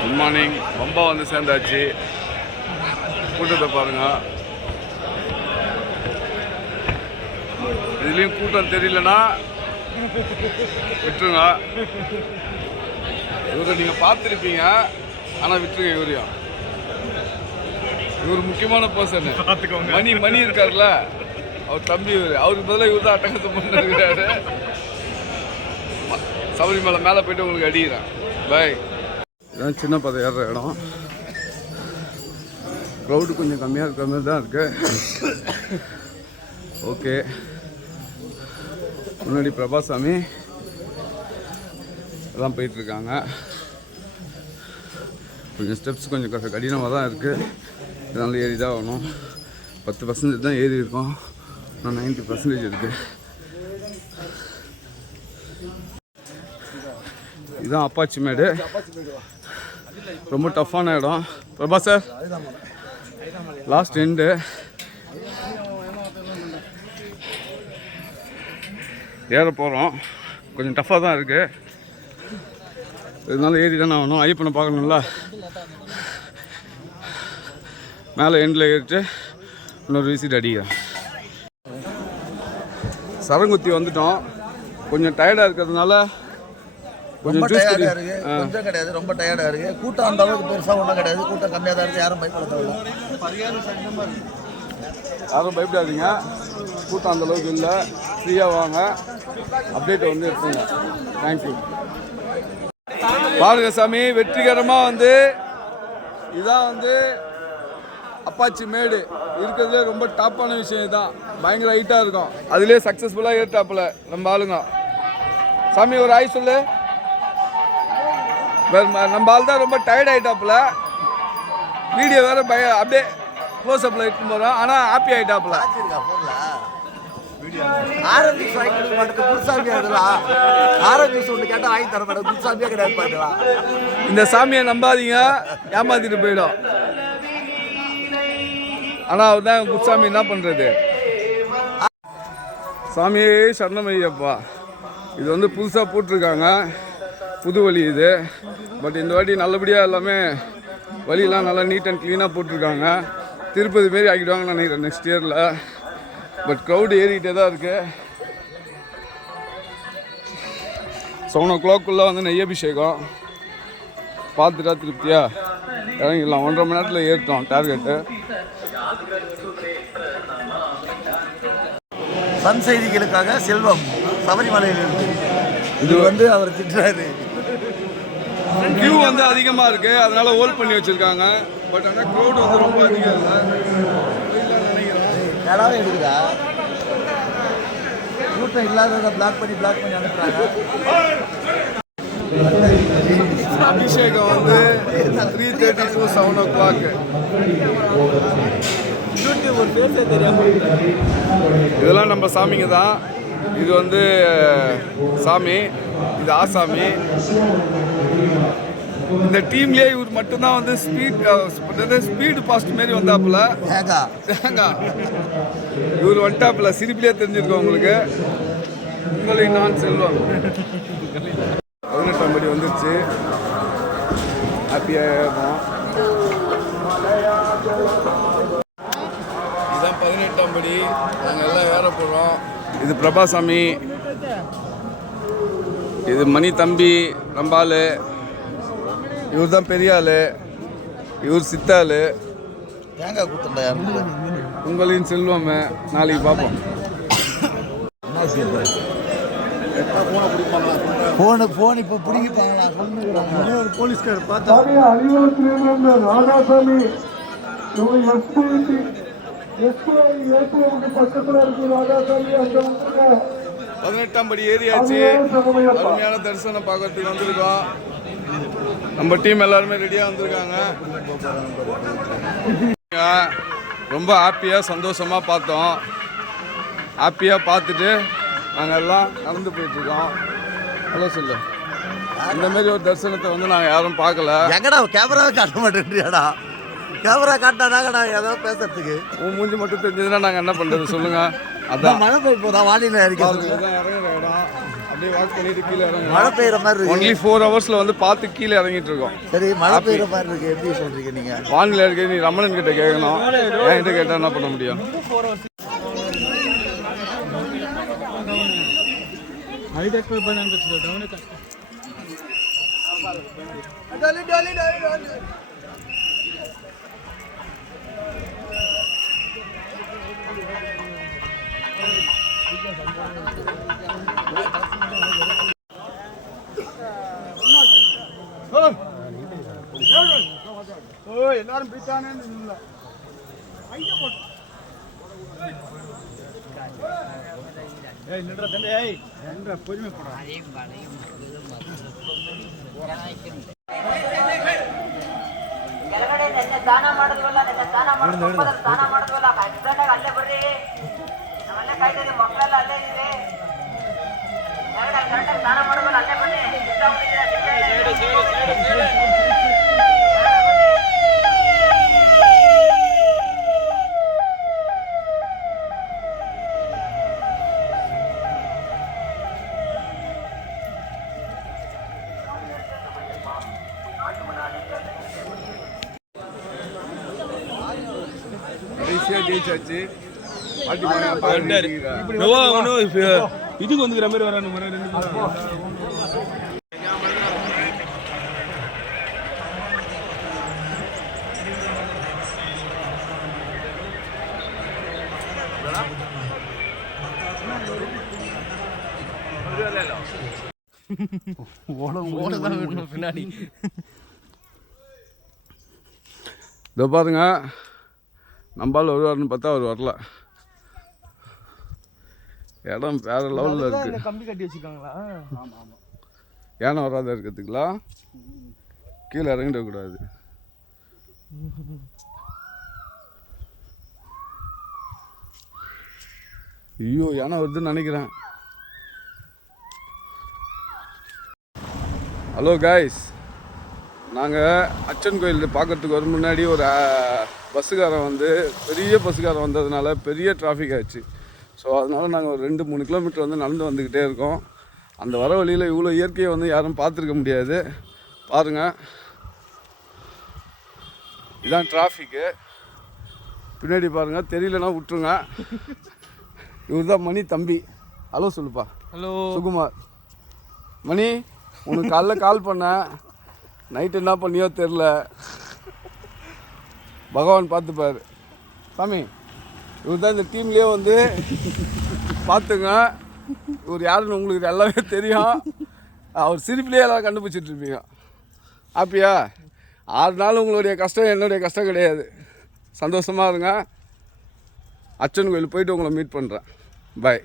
Good morning. Pamba வந்து சேர்ந்தாச்சு. கூட்டத்தை பாருங்க. இதுலேயும் கூட்டம் தெரியலன்னா விட்டுருங்க. இவரை நீங்கள் பார்த்துருப்பீங்க, ஆனால் விட்டுருங்க. இவரையும் இவர் முக்கியமான பர்சன். மணி இருக்கார்ல, அவர் தம்பி. அவருக்கு பதிலாக இவர் தான் அட்டகத்தை பண்ணிருக்கிறாரு. சபரிமலை மேலே போய்ட்டு உங்களுக்கு அடிக்கிறேன். பாய். இதான் சின்ன பதை ஏறுற இடம். க்ரௌடு கொஞ்சம் கம்மியாக இருக்கிற மாதிரி தான் இருக்கு. ஓகே. முன்னாடி பிரபாசாமி எல்லாம் போயிட்டுருக்காங்க. கொஞ்சம் ஸ்டெப்ஸ் கொஞ்சம் கடினமாக தான் இருக்குது. இதனால் ஏறி தான் ஆகணும். 10% தான் ஏறி இருக்கோம். நான் 90% இருக்குது. இதுதான் அப்பாச்சி மேடு. ரொம்ப டஃப்பான இடம். Prabha sir, last end. ஏற போகிறோம். கொஞ்சம் டஃப்பாக தான் இருக்குது. இதனால ஏறி தானே ஆகணும். ஐயப்பனை பார்க்கணும்ல. மேலே எண்டில் ஏறிட்டு இன்னொரு விசிட் அடிக்கிறேன். சரங்குத்தி வந்துட்டோம். கொஞ்சம் டயர்டாக இருக்கிறதுனால கொஞ்சம் கொஞ்சம் கிடையாது, ரொம்ப டயர்டாக இருக்குது. கூட்டம் அந்த அளவுக்கு பெருசாக ஒன்றும் கிடையாது. கூட்டம் கம்மியாக தான் இருக்குது. யாரும் பயப்படாதீங்க. கூட்டம் அந்த அளவுக்கு இல்லை. ஃப்ரீயாக வாங்க. அப்டேட்டை வந்து எடுத்துங்க. தேங்க்யூ. பாருங்க சாமி, வெற்றிகரமாக வந்து இதான் வந்து அப்பாச்சி மேடு இருக்கிறதுலே ரொம்ப டாப்பான விஷயம். இதுதான் பயங்கர ஹைட்டாக இருக்கும். அதுலேயே சக்ஸஸ்ஃபுல்லாக ஏற்றாப்புல நம்ம ஆளுங்க. சாமி ஒரு ஆய் சொல்லு. நம்ம ஆள் தான் ரொம்ப டயர்ட் ஆகிட்டாப்புல. வீடியோ வேறு அப்படியே க்ளோஸ் அப்பில் எடுத்துன்னு போகிறோம். ஆனால் ஹாப்பி ஆகிட்டாப்புல. இந்த சாமியை நம்பாதீங்க, ஏமாத்திட்டு போயிடும். ஆனால் அவர் தான் குட்சாமி. என்ன பண்ணுறது? சாமியே சரணமையப்பா. இது வந்து புதுசாக போட்டிருக்காங்க. புது வழி இது. பட் இந்த வாட்டி நல்லபடியாக எல்லாமே வழியெல்லாம் நல்லா நீட் அண்ட் க்ளீனாக போட்டிருக்காங்க. திருப்பதி மாரி ஆக்கிடுவாங்கன்னு நினைக்கிறேன் நெக்ஸ்ட் இயரில். பட் க்ரௌடு ஏறிக்கிட்டே தான் இருக்குது. 7 o'clock வந்து நெய்யபிஷேகம். பார்த்துட்டா திருப்தியாக இறங்கிடலாம். 1.5 மணி நேரத்தில் ஏறிட்டோம் டார்கெட்டு. சன் செய்திகளுக்காக செல்வம் சபரிமலையில் இருக்கு. இது வந்து அவர் திட்டுறாரு. கியூ வந்து அதிகமாக இருக்குது, அதனால ஹோல்ட் பண்ணி வச்சுருக்காங்க. பட் ஆனால் க்ரௌட் வந்து ரொம்ப அதிகம் இல்லை. நினைக்கிறேன் எடுக்குதா கூட்டம் இல்லாததை பிளாக் பண்ணி அனுப்புகிறாங்க. அபிஷேகம் வந்து 3:30 to 7 o'clock. இதெல்லாம் நம்ம சாமிங்க தான். இது வந்து சாமி, இது ஆசாமி. இந்த டீம்லேயே இவர் மட்டும்தான் வந்து ஸ்பீடு பாஸ்ட் மாரி வந்தாப்புல. இவர் வந்துட்டாப்புல. சிரிப்பிலே தெரிஞ்சிருக்கோம் உங்களுக்கு. உங்களை நான் செல்வம். 18ஆம் படி வந்துருச்சு. ஹாப்பியாக இருக்கும். இதுதான் 18ஆம் படி. நாங்கள் எல்லாம் ஏற போகிறோம். இது பிரபாசாமி, இது மணி தம்பி நம்பாள். இவர் தான் பெரிய ஆள். இவர் சித்தாள். தேங்காய் கூட்டண்டா. உங்களின் செல்வம். நாளைக்கு பார்ப்போம். போன் இப்போ பிடிக்கிட்டாங்களா? ஒரு போலீஸ்கார் பார்த்தா 18ஆம் படி ஏறியாச்சு. அருமையான தரிசனம் பார்க்கறதுக்கு வந்திருக்கோம். நம்ம டீம் எல்லாருமே ரெடியாக வந்திருக்காங்க. ரொம்ப ஹாப்பியாக சந்தோஷமாக பார்த்தோம். ஹாப்பியாக பார்த்துட்டு நாங்கள் எல்லாம் நடந்து போயிட்டுருக்கோம். ஹலோ சொல்லு. இந்தமாரி ஒரு தரிசனத்தை வந்து நாங்கள் யாரும் பார்க்கல. எங்கடா கேமராவை காட்ட மாட்டேன்றியாடா? கேமரா காட்டினாதாங்கடா ஏதோ பேசுறதுக்கு. உன் மூஞ்சி மட்டும் தெரிஞ்சதுன்னா நாங்கள் என்ன பண்ணுறது சொல்லுங்கள். அதான் மழை பெய்ய போதா? வானிலை அறிக்கை இறங்குற இடம். அப்படியே வாக் பண்ணிட்டு கீழே இறங்க. மழை பெய்யுற மாதிரி இருக்கு. ஒன்லி 4 ஹவர்ஸில் வந்து பார்த்து கீழே இறங்கிட்டு இருக்கோம். சரி, மழை பெய்யுற மாதிரி இருக்கு, எப்படி சொல்றீங்க நீங்க? வானிலை இருக்கு, நீ ரமணன் கிட்ட கேட்கணும். என்கிட்ட கேட்டால் என்ன பண்ண முடியும்? எல்லாரும் பிடிச்சானே பொறுமை ದಾನ ಮಾಡೋದಿಲ್ಲ, ದಾನ ಮಾಡೋದಿಲ್ಲ, ಅಲ್ಲೇ ಬರ್ರಿ, ನಮ್ಮಲ್ಲೇ ಕಾಯ್ತಿದೆ, ಮಕ್ಕಳೆಲ್ಲ ಅಲ್ಲೇ ಇದೆ, ಕರೆಕ್ಟಾಗಿ ದಾನ ಮಾಡೋದಿಲ್ಲ, ಅಲ್ಲೇ ಬನ್ನಿ. ஜெயிச்சாச்சு. இதுக்கு வந்துக்கிற மாதிரி வரானு பின்னாடி இதோ பாருங்க, நம்பால் வருவார்னு பார்த்தா அவர் வரல. இடம் வேற லெவலில் இருக்கு. கம்பி கட்டி வச்சுருக்காங்களா? யானை வராத இருக்கிறதுங்களா? கீழே இறங்கிடக்கூடாது. ஐயோ, யானை வருதுன்னு நினைக்கிறேன். ஹலோ காய்ஸ், நாங்கள் அச்சன் கோயில் பார்க்கறதுக்கு வர முன்னாடி ஒரு பஸ்ஸுக்காரன் வந்து பெரிய பஸ்ஸுக்காரன் வந்ததுனால பெரிய டிராஃபிக் ஆச்சு. ஸோ அதனால் நாங்கள் ஒரு 2-3 கிலோமீட்டர் வந்து நடந்து வந்துக்கிட்டே இருக்கோம். அந்த வர வழியில் இவ்வளோ இயற்கையை வந்து யாரும் பார்த்துருக்க முடியாது. பாருங்கள், இதான் டிராஃபிக்கு. பின்னாடி பாருங்கள், தெரியலனா விட்டுருங்க. இவர் தான் மணி தம்பி. ஹலோ சொல்லுப்பா. ஹலோ சுகுமார். மணி, உனக்கு காலைல கால் பண்ணேன், நைட்டு என்ன பண்ணியோ தெரில. பகவான் பார்த்துப்பார். சாமி, இவர் தான் இந்த டீம்லேயே வந்து பார்த்துங்க. இவர் யாருன்னு உங்களுக்கு எல்லாமே தெரியும். அவர் சிரிப்பிலே எல்லாம் கண்டுபிடிச்சிட்ருப்பீங்க. ஹாப்பியா? 6 நாள் உங்களுடைய கஷ்டம் என்னுடைய கஷ்டம் கிடையாது. சந்தோஷமாக இருங்க. அச்சன் கோயில் போயிட்டு உங்களை மீட் பண்ணுறேன். பாய்.